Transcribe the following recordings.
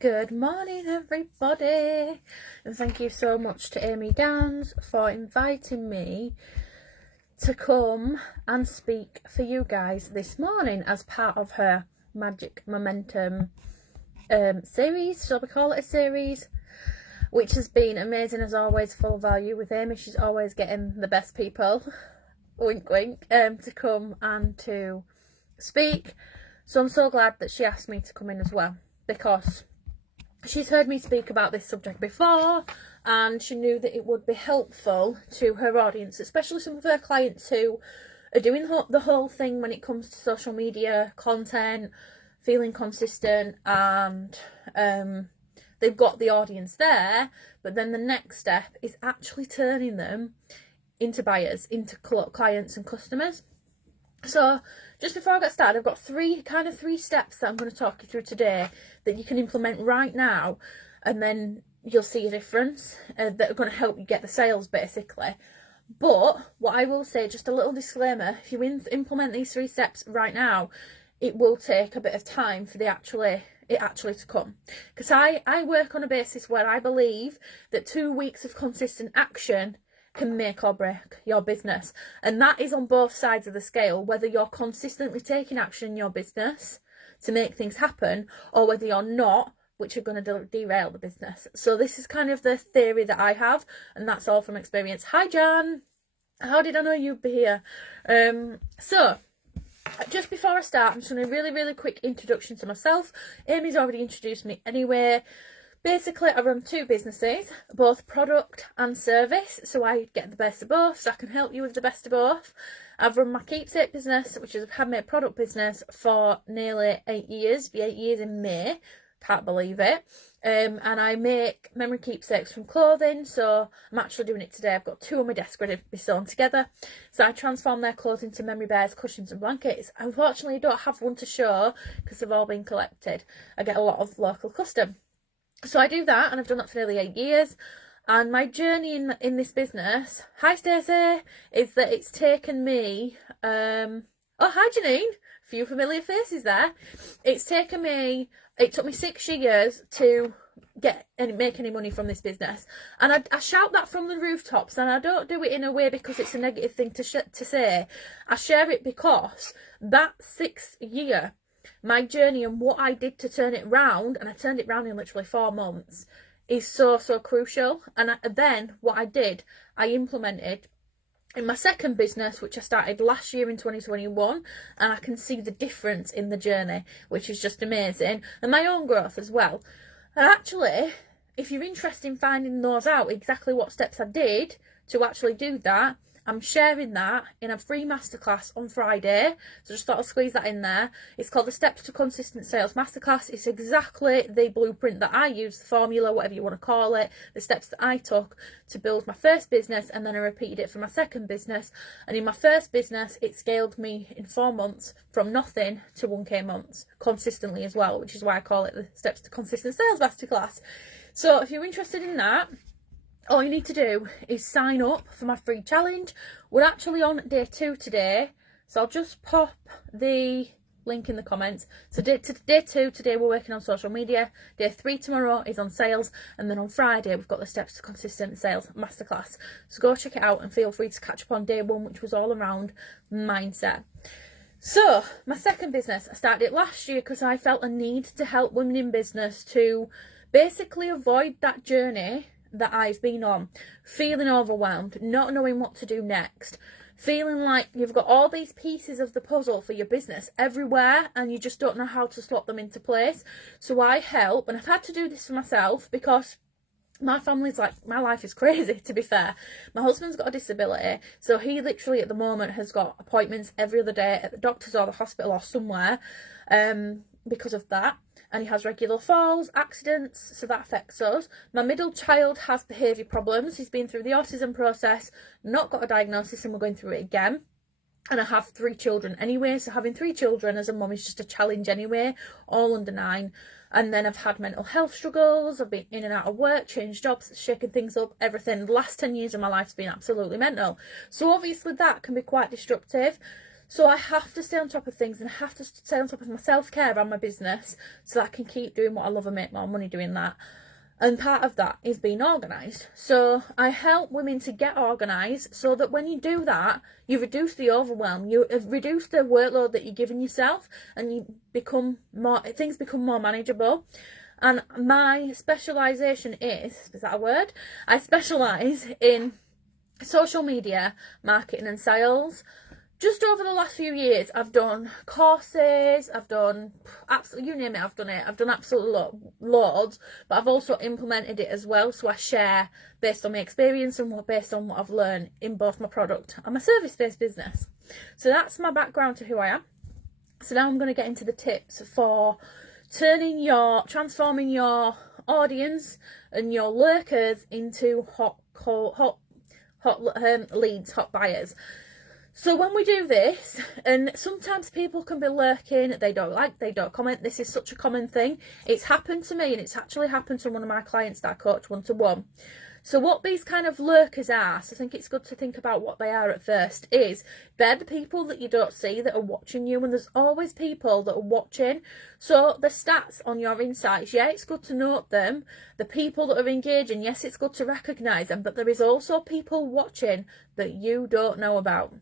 Good morning, everybody, and thank you so much to Amy Dans for inviting me to come and speak for you guys this morning as part of her Magic Momentum series. Shall we call it a series? Which has been amazing as always, full of value with Amy. She's always getting the best people, wink wink, to come and to speak. So I'm so glad that she asked me to come in as well, because she's heard me speak about this subject before and she knew that it would be helpful to her audience, especially some of her clients who are doing the whole thing when it comes to social media content, feeling consistent, and they've got the audience there, but then the next step is actually turning them into buyers, into clients and customers. So just before I get started, I've got three steps that I'm going to talk you through today that you can implement right now, and then you'll see a difference that are going to help you get the sales basically. But what I will say, just a little disclaimer, if you implement these 3 steps right now, it will take a bit of time for it actually to come, because I work on a basis where I believe that 2 weeks of consistent action can make or break your business, and that is on both sides of the scale, whether you're consistently taking action in your business to make things happen or whether you're not, which are going to derail the business. So this is kind of the theory that I have, and that's all from experience. Hi Jan, how did I know you'd be here? So just before I start, I'm just going to really quick introduction to myself. Amy's already introduced me anyway. Basically, I run 2 businesses, both product and service, so I get the best of both, so I can help you with the best of both. I've run my keepsake business, which is a handmade product business, for nearly 8 years. Be 8 years in May, can't believe it. And I make memory keepsakes from clothing, so I'm actually doing it today. I've got 2 on my desk ready to be sewn together. So I transform their clothing into memory bears, cushions and blankets. Unfortunately, I don't have one to show because they've all been collected. I get a lot of local custom. So I do that, and I've done that for nearly 8 years. And my journey in this business, hi Stacey, is that it's taken me, oh hi Janine, a few familiar faces there. It took me 6 years to make any money from this business. And I shout that from the rooftops, and I don't do it in a way because it's a negative thing to say. I share it because that 6th year, my journey and what I did to turn it round, and I turned it round in literally 4 months, is so crucial. And then what I did, I implemented in my second business, which I started last year in 2021, and I can see the difference in the journey, which is just amazing, and my own growth as well. And actually, if you're interested in finding those out, exactly what steps I did to actually do that, I'm sharing that in a free masterclass on Friday, so just thought I'll squeeze that in there. It's called the Steps to Consistent Sales Masterclass. It's exactly the blueprint that I use, the formula, whatever you want to call it, the steps that I took to build my first business, and then I repeated it for my second business. And in my first business, it scaled me in 4 months from nothing to 1k months, consistently as well, which is why I call it the Steps to Consistent Sales Masterclass. So if you're interested in that, all you need to do is sign up for my free challenge. We're actually on day 2 today, so I'll just pop the link in the comments. So day 2 today, we're working on social media. Day 3 tomorrow is on sales, and then on Friday we've got the Steps to Consistent Sales Masterclass. So go check it out, and feel free to catch up on day 1, which was all around mindset. So my second business, I started it last year because I felt a need to help women in business to basically avoid that journey that I've been on, feeling overwhelmed, not knowing what to do next, feeling like you've got all these pieces of the puzzle for your business everywhere and you just don't know how to slot them into place. So I help, and I've had to do this for myself because my family's like, my life is crazy, to be fair. My husband's got a disability, so he literally at the moment has got appointments every other day at the doctor's or the hospital or somewhere because of that. And he has regular falls, accidents, so that affects us. My middle child has behaviour problems. He's been through the autism process, not got a diagnosis, and we're going through it again. And I have 3 children anyway, so having 3 children as a mum is just a challenge anyway, all under 9. And then I've had mental health struggles, I've been in and out of work, changed jobs, shaken things up, everything. The last 10 years of my life's been absolutely mental. So obviously that can be quite destructive. So I have to stay on top of things, and I have to stay on top of my self-care and my business so that I can keep doing what I love and make more money doing that. And part of that is being organised. So I help women to get organised so that when you do that, you reduce the overwhelm, you reduce the workload that you're giving yourself, and things become more manageable. And my specialisation is that a word? I specialise in social media, marketing and sales. Just over the last few years, I've done courses, I've done absolutely, you name it, I've done it. I've done absolutely loads, but I've also implemented it as well. So I share based on my experience and based on what I've learned in both my product and my service-based business. So that's my background to who I am. So now I'm going to get into the tips for transforming your audience and your lurkers into hot leads, hot buyers. So when we do this, and sometimes people can be lurking, they don't comment. This is such a common thing. It's happened to me, and it's actually happened to one of my clients that I coach one-to-one. So what these kind of lurkers are, so I think it's good to think about what they are at first, is they're the people that you don't see that are watching you, and there's always people that are watching. So the stats on your insights, yeah, it's good to note them. The people that are engaging, yes, it's good to recognise them, but there is also people watching that you don't know about.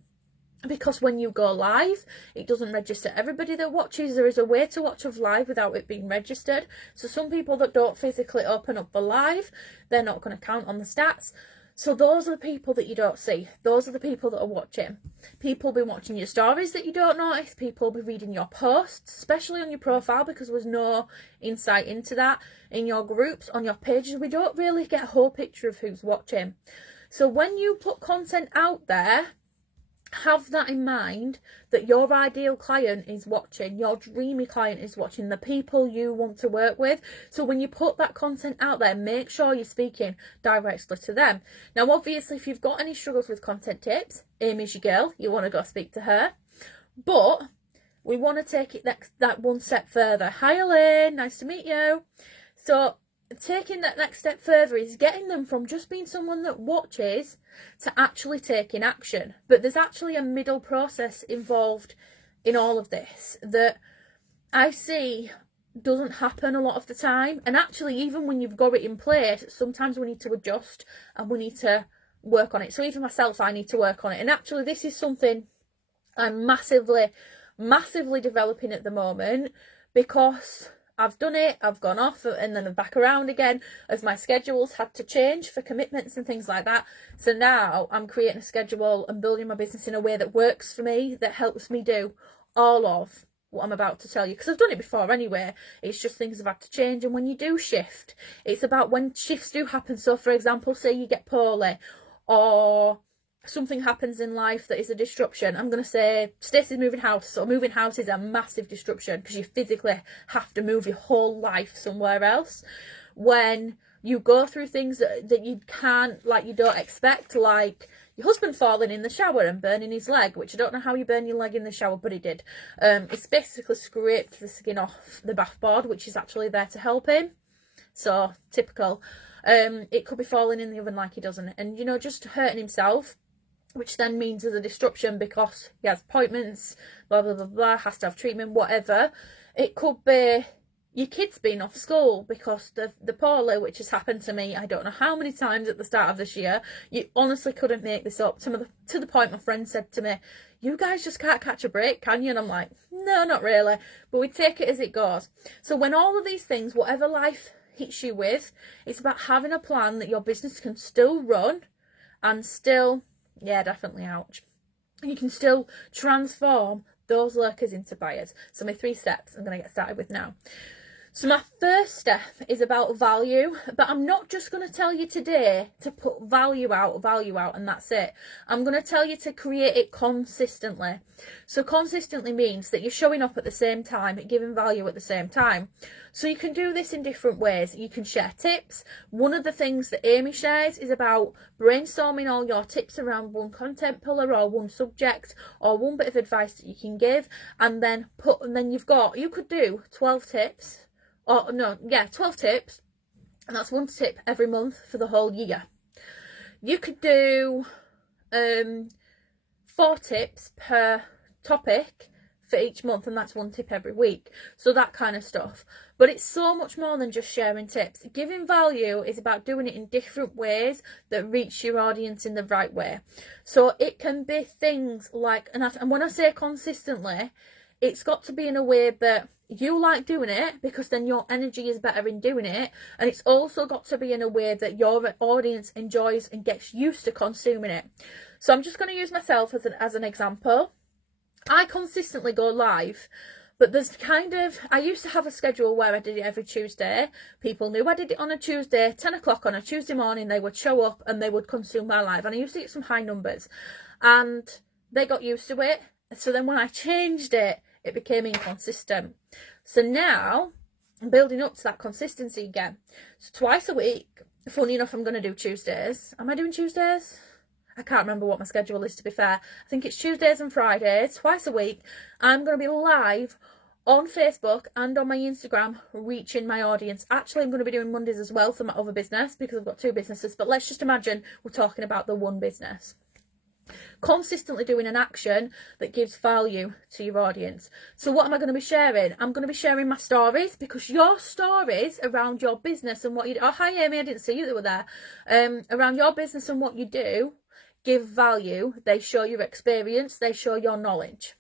Because when you go live, it doesn't register everybody that watches. There is a way to watch of live without it being registered. So some people that don't physically open up the live, they're not going to count on the stats. So those are the people that you don't see. Those are the people that are watching. People will be watching your stories that you don't notice. People will be reading your posts, especially on your profile, because there's no insight into that. In your groups, on your pages, we don't really get a whole picture of who's watching. So when you put content out there, have that in mind, that your ideal client is watching, your dreamy client is watching, the people you want to work with. So when you put that content out there, make sure you're speaking directly to them. Now, obviously, if you've got any struggles with content tips, Amy's your girl, you want to go speak to her. But we want to take it that one step further. Hi, Elaine, nice to meet you. So taking that next step further is getting them from just being someone that watches to actually taking action. But there's actually a middle process involved in all of this that I see doesn't happen a lot of the time. And actually, even when you've got it in place, sometimes we need to adjust and we need to work on it. So even myself, I need to work on it. And actually, this is something I'm massively developing at the moment, because I've done it, I've gone off, and then I'm back around again as my schedules had to change for commitments and things like that. So now I'm creating a schedule and building my business in a way that works for me, that helps me do all of what I'm about to tell you. Because I've done it before anyway, it's just things have had to change. And when you do shift, it's about when shifts do happen. So for example, say you get poorly, or something happens in life that is a disruption. I'm going to say Stacey's moving house. So moving house is a massive disruption because you physically have to move your whole life somewhere else. When you go through things that you can't, like you don't expect, like your husband falling in the shower and burning his leg, which I don't know how you burn your leg in the shower, but he did. It's basically scraped the skin off the bathboard, which is actually there to help him. So typical. It could be falling in the oven like he doesn't, and just hurting himself, which then means there's a disruption because he has appointments, blah, blah, blah, blah, has to have treatment, whatever. It could be your kids being off school because the poorly, which has happened to me, I don't know how many times at the start of this year. You honestly couldn't make this up. To the point my friend said to me, you guys just can't catch a break, can you? And I'm like, no, not really. But we take it as it goes. So when all of these things, whatever life hits you with, it's about having a plan that your business can still run and still... yeah, definitely, ouch. You can still transform those lurkers into buyers. So my 3 steps I'm going to get started with now. So my first step is about value, but I'm not just going to tell you today to put value out, and that's it. I'm going to tell you to create it consistently. So consistently means that you're showing up at the same time, giving value at the same time. So you can do this in different ways. You can share tips. One of the things that Amy shares is about brainstorming all your tips around one content pillar or one subject or one bit of advice that you can give, and then you could do 12 tips. 12 tips, and that's 1 tip every month for the whole year. You could do 4 tips per topic for each month, and that's one tip every week. So that kind of stuff. But it's so much more than just sharing tips. Giving value is about doing it in different ways that reach your audience in the right way. So it can be things like, and when I say consistently, it's got to be in a way that you like doing it, because then your energy is better in doing it. And it's also got to be in a way that your audience enjoys and gets used to consuming it. So I'm just going to use myself as an example. I consistently go live, but there's I used to have a schedule where I did it every Tuesday. People knew I did it on a Tuesday, 10 o'clock on a Tuesday morning. They would show up and they would consume my live. And I used to get some high numbers, and they got used to it. So then when I changed it, it became inconsistent. So now I'm building up to that consistency again. So twice a week, funny enough, I'm going to do Tuesdays. Am I doing Tuesdays? I can't remember what my schedule is, to be fair. I think it's Tuesdays and Fridays, twice a week. I'm going to be live on Facebook and on my Instagram, reaching my audience. Actually, I'm going to be doing Mondays as well for my other business, because I've got two businesses. But let's just imagine we're talking about the one business. Consistently doing an action that gives value to your audience. So what am I going to be sharing? I'm going to be sharing my stories, because your stories around your business and what you do. Oh, hi Amy, I didn't see you that were there. Around your business and what you do give value. They show your experience, they show your knowledge.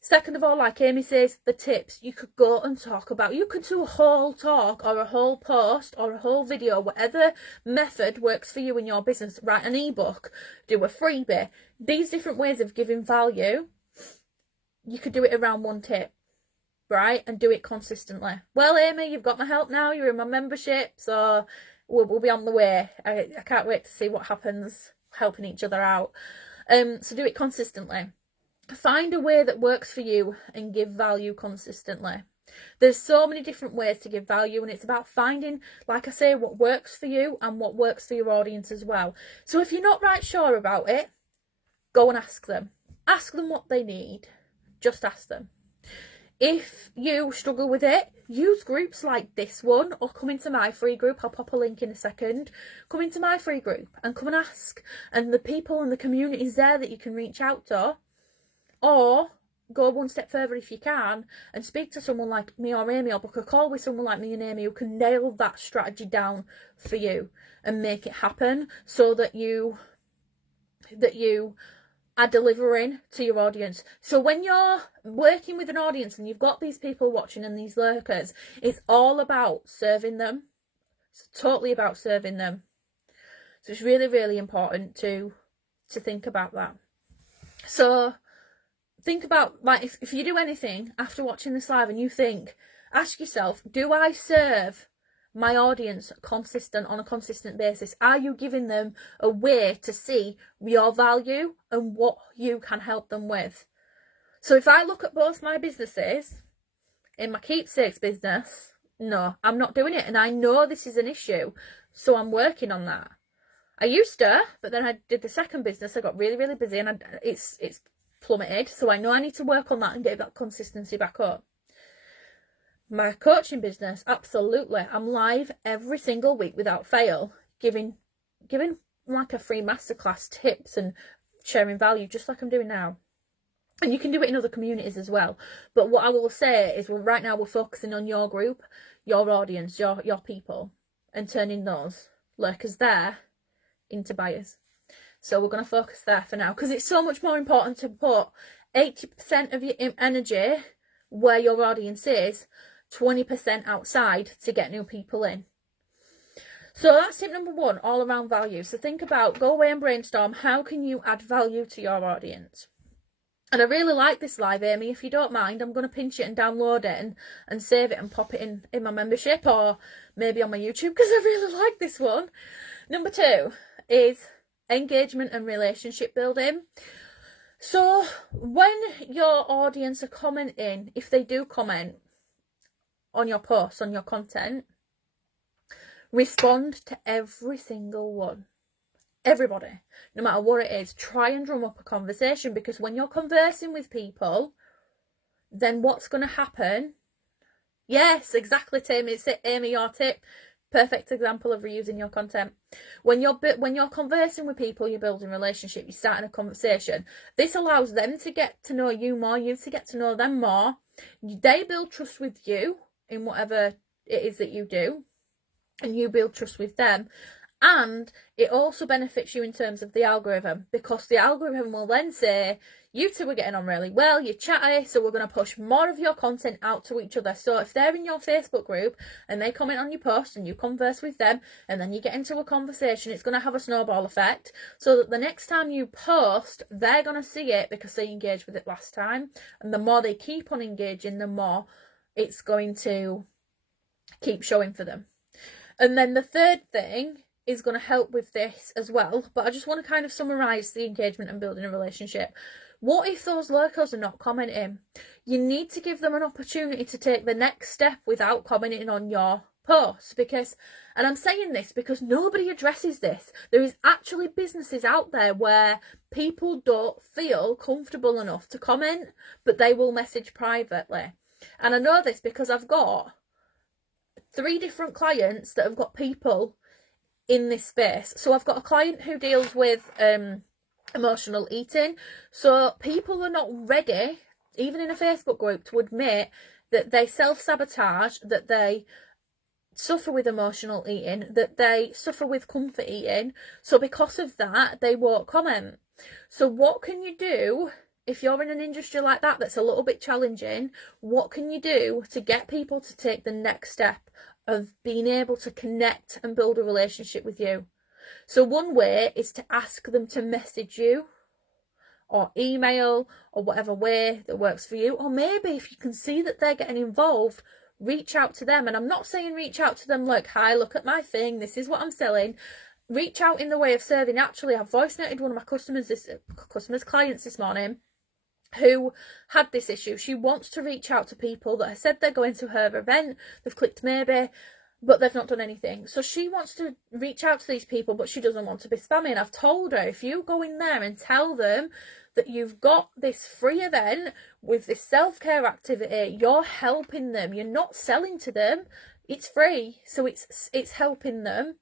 Second of all, like Amy says, the tips. You could go and talk about, you could do a whole talk or a whole post or a whole video, whatever method works for you in your business. Write an ebook, do a freebie. These different ways of giving value, you could do it around one tip, right? And do it consistently. Well, Amy, you've got my help now. You're in my membership, so we'll be on the way. I can't wait to see what happens, helping each other out. So do it consistently. Find a way that works for you and give value consistently. There's so many different ways to give value, and it's about finding, like I say, what works for you and what works for your audience as well. So if you're not right sure about it, go and ask them. Ask them what they need. Just ask them. If you struggle with it, use groups like this one, or come into my free group. I'll pop a link in a second. Come into my free group and come and ask. And the people and the community is there that you can reach out to. Or go one step further if you can and speak to someone like me or Amy, or book a call with someone like me and Amy who can nail that strategy down for you and make it happen, so that you are delivering to your audience. So when you're working with an audience and you've got these people watching and these lurkers, it's all about serving them. It's totally about serving them. So it's really, really important to think about that. So think about, like, if you do anything after watching this live and you think, ask yourself, do I serve my audience on a consistent basis? Are you giving them a way to see your value and what you can help them with? So if I look at both my businesses, in my keepsakes business, no, I'm not doing it. And I know this is an issue, so I'm working on that. I used to, but then I did the second business. I got really, really busy, and it's plummeted. So I know I need to work on that and get that consistency back up. My coaching business, absolutely. I'm live every single week without fail, giving like a free masterclass tips and sharing value, just like I'm doing now. And you can do it in other communities as well. But what I will say is, right now we're focusing on your group, your audience, your people, and turning those lurkers there into buyers. So we're going to focus there for now, because it's so much more important to put 80% of your energy where your audience is, 20% outside to get new people in. So that's tip number one, all around value. So think about, go away and brainstorm, how can you add value to your audience? And I really like this live, Amy. If you don't mind, I'm going to pinch it and download it and save it and pop it in my membership, or maybe on my YouTube, because I really like this one. Number two is engagement and relationship building. So when your audience are commenting, if they do comment on your posts, on your content, respond to every single one. Everybody, no matter what it is, try and drum up a conversation, because when you're conversing with people, then what's going to happen? Yes, exactly, Tim. It's Amy, your tip. Perfect example of reusing your content. When you're conversing with people, you're building a relationship, you're starting a conversation. This allows them to get to know you more, you to get to know them more. They build trust with you in whatever it is that you do, and you build trust with them. And it also benefits you in terms of the algorithm, because the algorithm will then say, you two are getting on really well, you're chatty, so we're going to push more of your content out to each other. So if they're in your Facebook group and they comment on your post and you converse with them and then you get into a conversation, it's going to have a snowball effect, so that the next time you post, they're going to see it because they engaged with it last time. And the more they keep on engaging, the more it's going to keep showing for them. And then the third thing is going to help with this as well, but I just want to kind of summarise the engagement and building a relationship. What if those lurkers are not commenting? You need to give them an opportunity to take the next step without commenting on your post, because, and I'm saying this because nobody addresses this, there is actually businesses out there where people don't feel comfortable enough to comment, but they will message privately. And I know this because I've got 3 different clients that have got people in this space. So I've got a client who deals with emotional eating. So people are not ready, even in a Facebook group, to admit that they self-sabotage, that they suffer with emotional eating, that they suffer with comfort eating. So because of that, they won't comment. So what can you do if you're in an industry like that that's a little bit challenging? What can you do to get people to take the next step of being able to connect and build a relationship with you? So one way is to ask them to message you or email or whatever way that works for you. Or maybe if you can see that they're getting involved, reach out to them. And I'm not saying reach out to them like, hi, look at my thing, this is what I'm selling. Reach out in the way of serving. Actually, I've voice noted one of my clients this morning who had this issue. She wants to reach out to people that have said they're going to her event, they've clicked maybe, but they've not done anything. So she wants to reach out to these people, but she doesn't want to be spamming. I've told her, if you go in there and tell them that you've got this free event with this self-care activity, you're helping them, you're not selling to them, it's free, so it's helping them,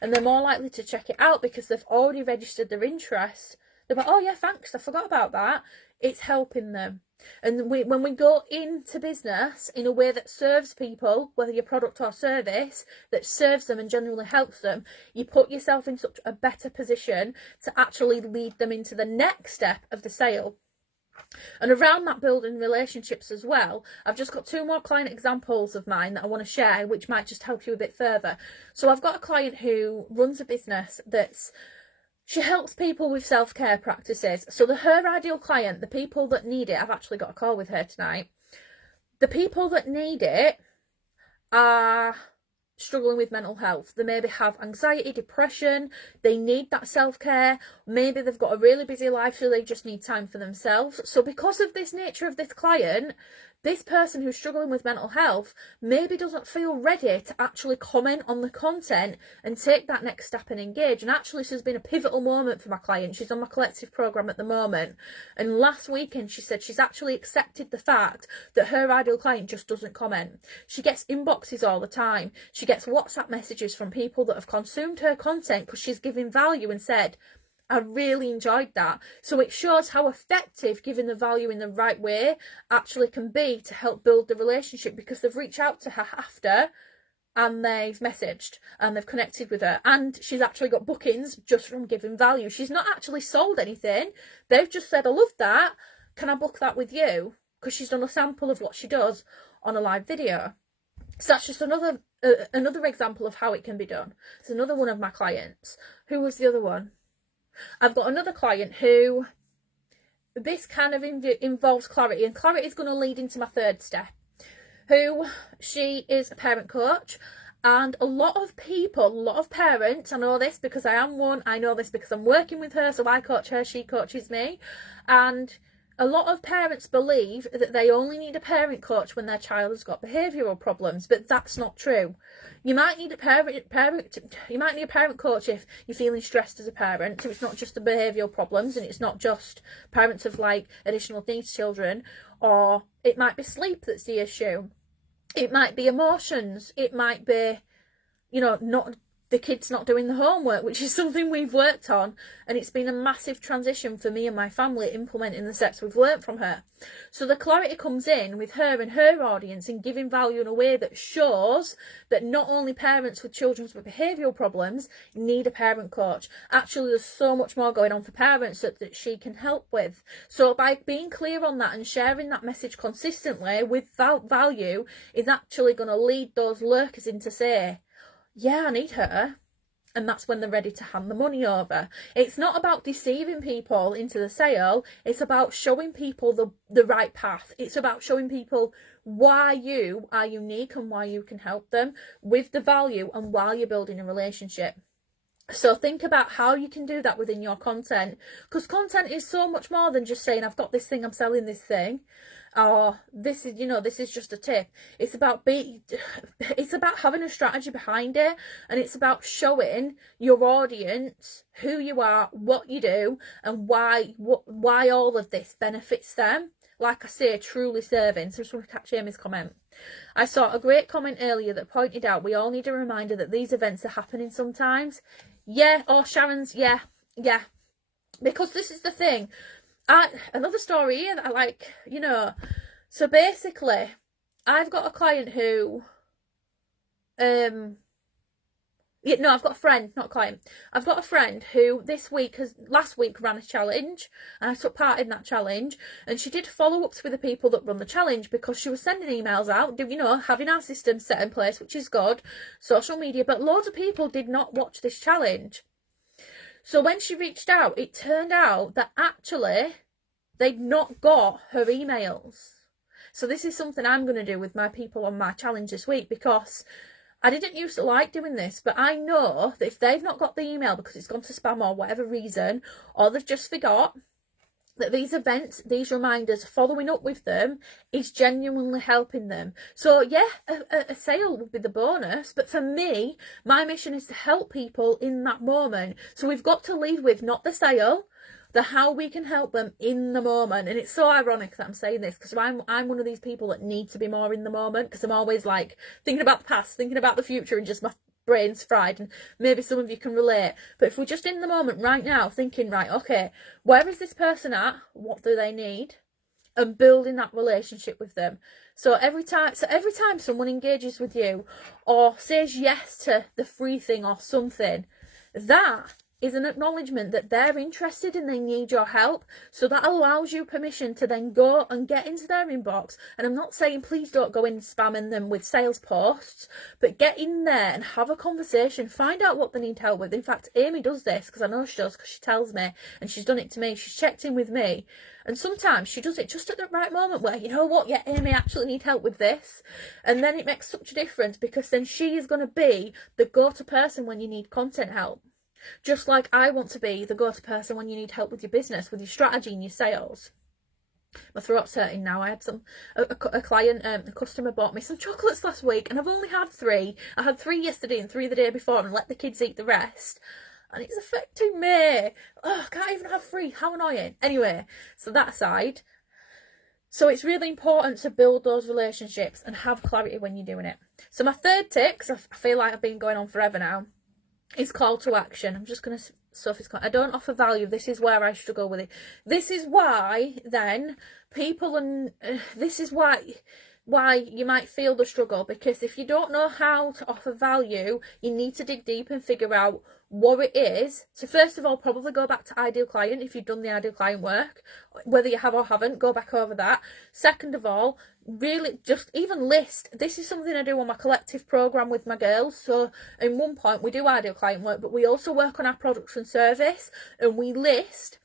and they're more likely to check it out because they've already registered their interest. They're like, oh yeah, thanks, I forgot about that. It's helping them. And when we go into business in a way that serves people, whether your product or service, that serves them and genuinely helps them, you put yourself in such a better position to actually lead them into the next step of the sale. And around that, building relationships as well, I've just got 2 more client examples of mine that I want to share, which might just help you a bit further. So I've got a client who runs a business she helps people with self-care practices. So her ideal client, the people that need it, I've actually got a call with her tonight. The people that need it are struggling with mental health. They maybe have anxiety, depression, they need that self-care. Maybe they've got a really busy life, so they just need time for themselves. So because of this nature of this client, this person who's struggling with mental health maybe doesn't feel ready to actually comment on the content and take that next step and engage. And actually, this has been a pivotal moment for my client. She's on my collective program at the moment. And last weekend, she said she's actually accepted the fact that her ideal client just doesn't comment. She gets inboxes all the time. She gets WhatsApp messages from people that have consumed her content because she's giving value and said, I really enjoyed that. So it shows how effective giving the value in the right way actually can be to help build the relationship, because they've reached out to her after and they've messaged and they've connected with her, and she's actually got bookings just from giving value. She's not actually sold anything. They've just said, I love that, can I book that with you? Because she's done a sample of what she does on a live video. So that's just another example of how it can be done. It's another one of my clients. Who was the other one? I've got another client who, this kind of involves clarity, and clarity is going to lead into my third step, who, she is a parent coach. And a lot of people, a lot of parents, I know this because I am one, I know this because I'm working with her, so I coach her, she coaches me, and a lot of parents believe that they only need a parent coach when their child has got behavioural problems, but that's not true. You might need a parent coach if you're feeling stressed as a parent, so it's not just the behavioural problems, and it's not just parents of like additional needs children, or it might be sleep that's the issue. It might be emotions. It might be not the kids not doing the homework, which is something we've worked on, and it's been a massive transition for me and my family implementing the steps we've learnt from her. So the clarity comes in with her and her audience in giving value in a way that shows that not only parents with children with behavioural problems need a parent coach. Actually, there's so much more going on for parents that she can help with. So by being clear on that and sharing that message consistently with value is actually going to lead those lurkers in to say, yeah, I need her. And that's when they're ready to hand the money over. It's not about deceiving people into the sale. It's about showing people the right path. It's about showing people why you are unique and why you can help them with the value and while you're building a relationship. So think about how you can do that within your content, because content is so much more than just saying, I've got this thing, I'm selling this thing, or this is just a tip. It's about having a strategy behind it, and it's about showing your audience who you are, what you do, and why all of this benefits them. Like I say, truly serving. So I just want to catch Amy's comment. I saw a great comment earlier that pointed out we all need a reminder that these events are happening sometimes. Yeah, or Sharon's, yeah. Because this is the thing. Another story here that I like, So basically, I've got a client who, I've got a friend, not a client. I've got a friend who last week ran a challenge, and I took part in that challenge, and she did follow-ups with the people that run the challenge because she was sending emails out, having our system set in place, which is good, social media, but loads of people did not watch this challenge. So when she reached out, it turned out that actually they'd not got her emails. So this is something I'm going to do with my people on my challenge this week, because I didn't used to like doing this, but I know that if they've not got the email because it's gone to spam or whatever reason, or they've just forgot, that these events, these reminders, following up with them is genuinely helping them. So yeah, a sale would be the bonus, but for me, my mission is to help people in that moment. So we've got to lead with not the sale, the how we can help them in the moment. And it's so ironic that I'm saying this, because I'm one of these people that need to be more in the moment, because I'm always like thinking about the past, thinking about the future, and just my brain's fried. And maybe some of you can relate, but if we're just in the moment right now thinking, right, okay, where is this person at, what do they need, and building that relationship with them. So every time someone engages with you or says yes to the free thing or something, that is an acknowledgement that they're interested and they need your help. So that allows you permission to then go and get into their inbox. And I'm not saying please don't go in spamming them with sales posts, but get in there and have a conversation, find out what they need help with. In fact, Amy does this, because I know she does, because she tells me, and she's done it to me. She's checked in with me, and sometimes she does it just at the right moment where, you know what, yeah, Amy, I actually need help with this. And then it makes such a difference, because then she is going to be the go-to person when you need content help. Just like I want to be the go-to person when you need help with your business, with your strategy and your sales. My throat's hurting now. I had a client, a customer bought me some chocolates last week, and I've only had 3. I had 3 yesterday and 3 the day before, and let the kids eat the rest. And it's affecting me. Oh, I can't even have 3. How annoying. Anyway, so that aside. So it's really important to build those relationships and have clarity when you're doing it. So my third tip, because I feel like I've been going on forever now, is call to action. I'm just going to Sophie's comment. I don't offer value. This is where I struggle with it. This is why then people, and this is why you might feel the struggle, because if you don't know how to offer value, you need to dig deep and figure out what it is. So first of all, probably go back to ideal client. If you've done the ideal client work, whether you have or haven't, go back over that. Second of all, really just even list. This is something I do on my collective program with my girls. So in one point we do ideal client work, but we also work on our products and service, and we list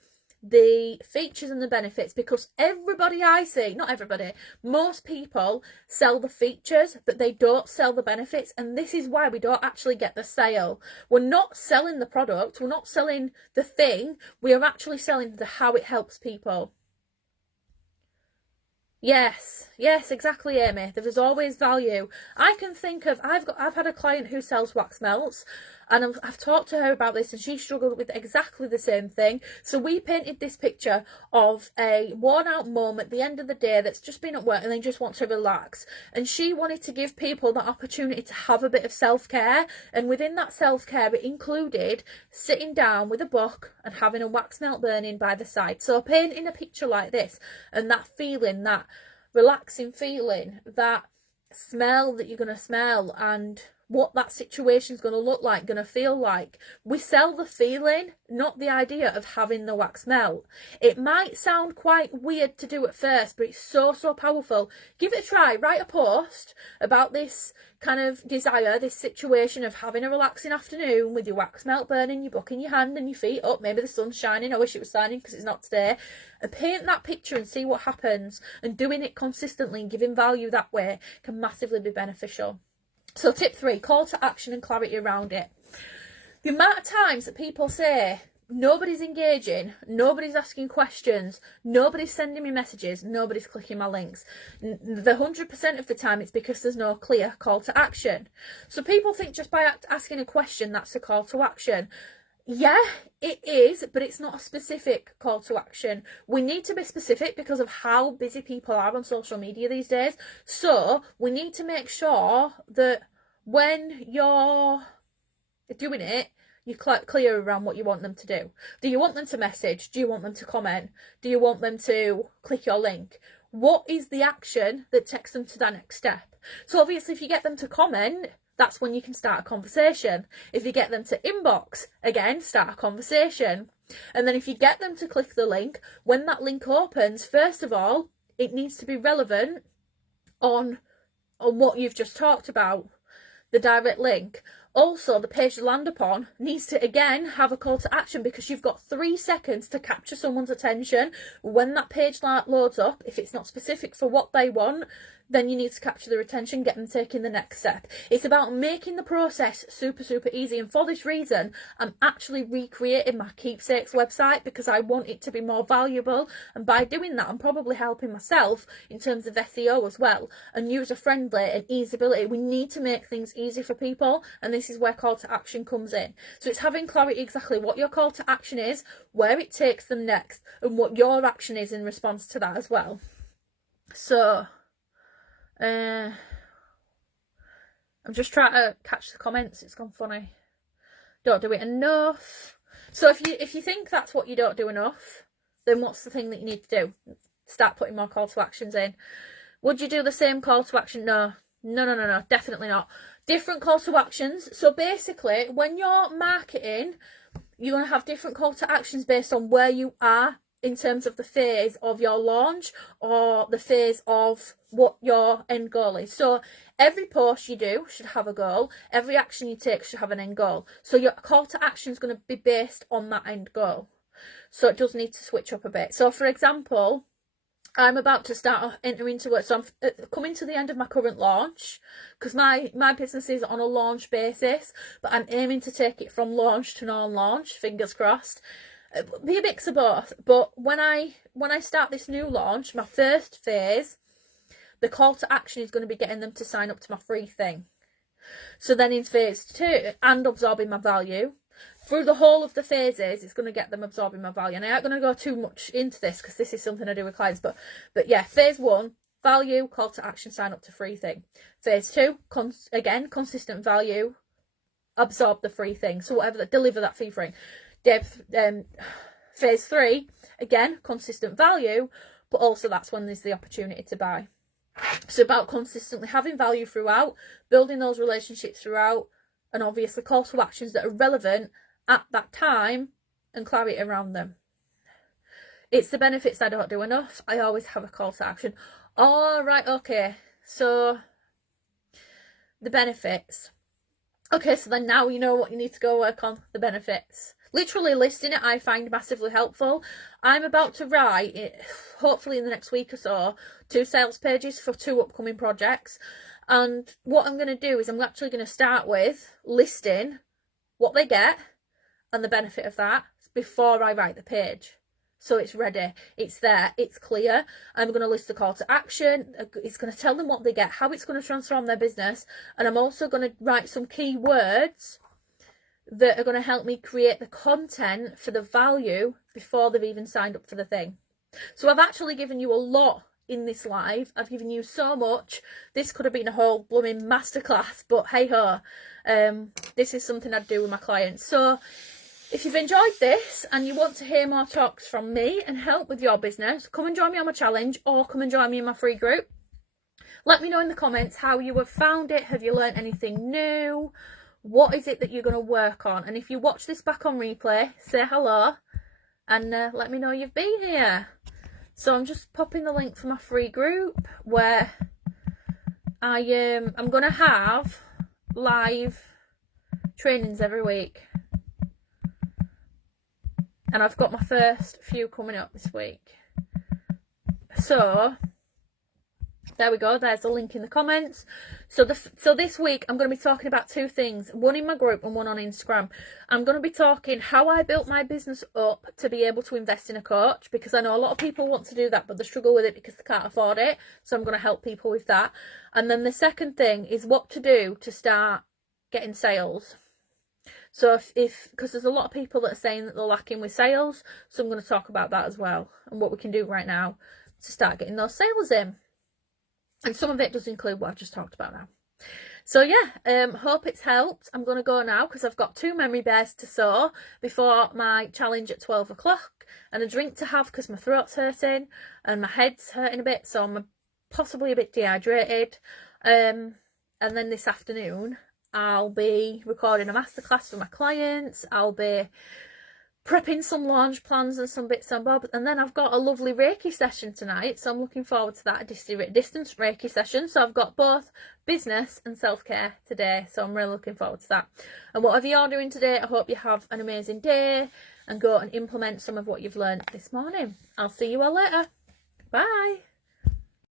the features and the benefits, because everybody I see, not everybody, most people sell the features, but they don't sell the benefits. And this is why we don't actually get the sale. We're not selling the product, we're not selling the thing, we are actually selling the how it helps people. Yes, exactly, Amy. There is always value. I can think of, I've had a client who sells wax melts, And I've talked to her about this, and she struggled with exactly the same thing. So we painted this picture of a worn out mum at the end of the day that's just been at work and then just wants to relax. And she wanted to give people the opportunity to have a bit of self-care. And within that self-care, it included sitting down with a book and having a wax melt burning by the side. So painting a picture like this, and that feeling, that relaxing feeling, that smell that you're going to smell, and what that situation is going to look like, going to feel like. We sell the feeling, not the idea of having the wax melt. It might sound quite weird to do at first, but it's so powerful. Give it a try. Write a post about this kind of desire, this situation of having a relaxing afternoon with your wax melt burning, your book in your hand and your feet up. Maybe the sun's shining. I wish it was shining because it's not today. And paint that picture and see what happens. And doing it consistently and giving value that way can massively be beneficial. So tip 3, call to action and clarity around it. The amount of times that people say, nobody's engaging, nobody's asking questions, nobody's sending me messages, nobody's clicking my links. The 100% of the time it's because there's no clear call to action. So people think just by asking a question, that's a call to action. Yeah, it is, but it's not a specific call to action. We need to be specific because of how busy people are on social media these days. So we need to make sure that when you're doing it, you're clear around what you want them to do. Do you want them to message? Do you want them to comment? Do you want them to click your link? What is the action that takes them to that next step? So obviously if you get them to comment, that's when you can start a conversation. If you get them to inbox, again, start a conversation. And then if you get them to click the link, when that link opens, first of all, it needs to be relevant on what you've just talked about, the direct link. Also, the page to land upon needs to, again, have a call to action because you've got 3 seconds to capture someone's attention. When that page loads up, if it's not specific for what they want, then you need to capture their attention, get them taking the next step. It's about making the process super easy. And for this reason, I'm actually recreating my Keepsakes website because I want it to be more valuable. And by doing that, I'm probably helping myself in terms of SEO as well, and user-friendly and easeability. We need to make things easy for people, and this is where call to action comes in. So it's having clarity exactly what your call to action is, where it takes them next, and what your action is in response to that as well. So I'm just trying to catch the comments. It's gone funny. Don't do it enough. So if you think that's what you don't do enough, then what's the thing that you need to do? Start putting more call to actions in. Would you do the same call to action? No, definitely not. Different call to actions. So basically, when you're marketing, you're going to have different call to actions based on where you are in terms of the phase of your launch or the phase of what your end goal is. So every post you do should have a goal. Every action you take should have an end goal. So your call to action is going to be based on that end goal. So it does need to switch up a bit. So for example, I'm about to start entering into work. So I'm coming to the end of my current launch because my business is on a launch basis, but I'm aiming to take it from launch to non-launch, fingers crossed. Be a mix of both. But when I start this new launch, my first phase, the call to action is going to be getting them to sign up to my free thing. So then in phase 2, and absorbing my value, through the whole of the phases, it's going to get them absorbing my value. And I aren't going to go too much into this because this is something I do with clients. But yeah, phase 1, value, call to action, sign up to free thing. Phase 2, again, consistent value, absorb the free thing. So whatever, deliver that free thing. Phase 3, again, consistent value, but also that's when there's the opportunity to buy. So about consistently having value throughout, building those relationships throughout, and obviously call to actions that are relevant at that time and clarity around them. It's the benefits I don't do enough. I always have a call to action. All right, okay. So the benefits. Okay, so then now you know what you need to go work on, the benefits. Literally listing it, I find massively helpful. I'm about to write, hopefully in the next week or so, 2 sales pages for 2 upcoming projects. And what I'm going to do is I'm actually going to start with listing what they get and the benefit of that before I write the page. So it's ready, it's there, it's clear. I'm going to list the call to action. It's going to tell them what they get, how it's going to transform their business. And I'm also going to write some key words that are going to help me create the content for the value before they've even signed up for the thing. So I've actually given you a lot in this live. I've given you so much. This could have been a whole blooming masterclass, but hey ho, this is something I'd do with my clients. So if you've enjoyed this and you want to hear more talks from me and help with your business, come and join me on my challenge or come and join me in my free group. Let me know in the comments how you have found it. Have you learned anything new? What is it that you're going to work on? And if you watch this back on replay, say hello and let me know you've been here. So I'm just popping the link for my free group where I'm going to have live trainings every week. And I've got my first few coming up this week. So there we go. There's the link in the comments. So this week I'm going to be talking about two things, one in my group and one on Instagram. I'm going to be talking how I built my business up to be able to invest in a coach, because I know a lot of people want to do that, but they struggle with it because they can't afford it. So I'm going to help people with that. And then the second thing is what to do to start getting sales. So because there's a lot of people that are saying that they're lacking with sales. So I'm going to talk about that as well and what we can do right now to start getting those sales in. And some of it does include what I've just talked about now. So yeah, hope it's helped. I'm going to go now because I've got 2 memory bears to sew before my challenge at 12 o'clock and a drink to have because my throat's hurting and my head's hurting a bit. So I'm possibly a bit dehydrated. And then this afternoon, I'll be recording a masterclass for my clients. I'll be prepping some launch plans and some bits and bobs, and then I've got a lovely Reiki session tonight, so I'm looking forward to that, a distance Reiki session. So I've got both business and self-care today, so I'm really looking forward to that. And whatever you're doing today, I hope you have an amazing day and go and implement some of what you've learned this morning. I'll see you all later. Bye.